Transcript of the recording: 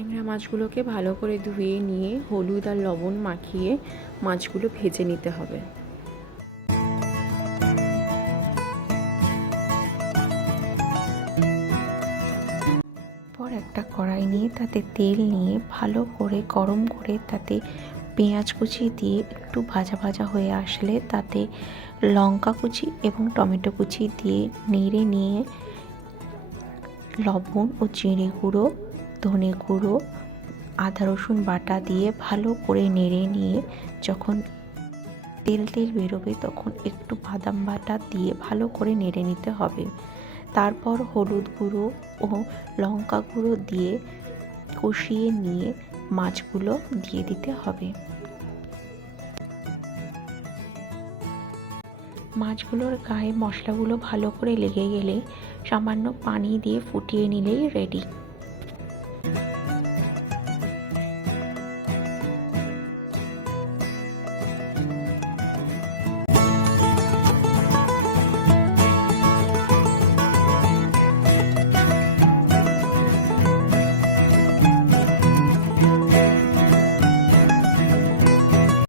ট্যাংরা মাছগুলোকে ভালো করে ধুয়ে নিয়ে হলুদ আর লবণ মাখিয়ে মাছগুলো ভেজে নিতে হবে। পর একটা কড়াই নিয়ে তাতে তেল নিয়ে ভালো করে গরম করে তাতে পেঁয়াজ কুচি দিয়ে একটু ভাজা ভাজা হয়ে আসলে তাতে লঙ্কা কুচি এবং টমেটো কুচি দিয়ে নেড়ে নিয়ে লবণ ও জিরে গুঁড়ো, ধনে গুঁড়ো, আদা রসুন বাটা দিয়ে ভালো করে নেড়ে নিয়ে যখন তেল বেরোবে তখন একটু বাদাম বাটা দিয়ে ভালো করে নেড়ে নিতে হবে। তারপর হলুদ গুঁড়ো ও লঙ্কা গুঁড়ো দিয়ে কষিয়ে নিয়ে মাছগুলো দিয়ে দিতে হবে। মাছগুলোর গায়ে মশলাগুলো ভালো করে লেগে গেলে সামান্য পানি দিয়ে ফুটিয়ে নিলেই রেডি।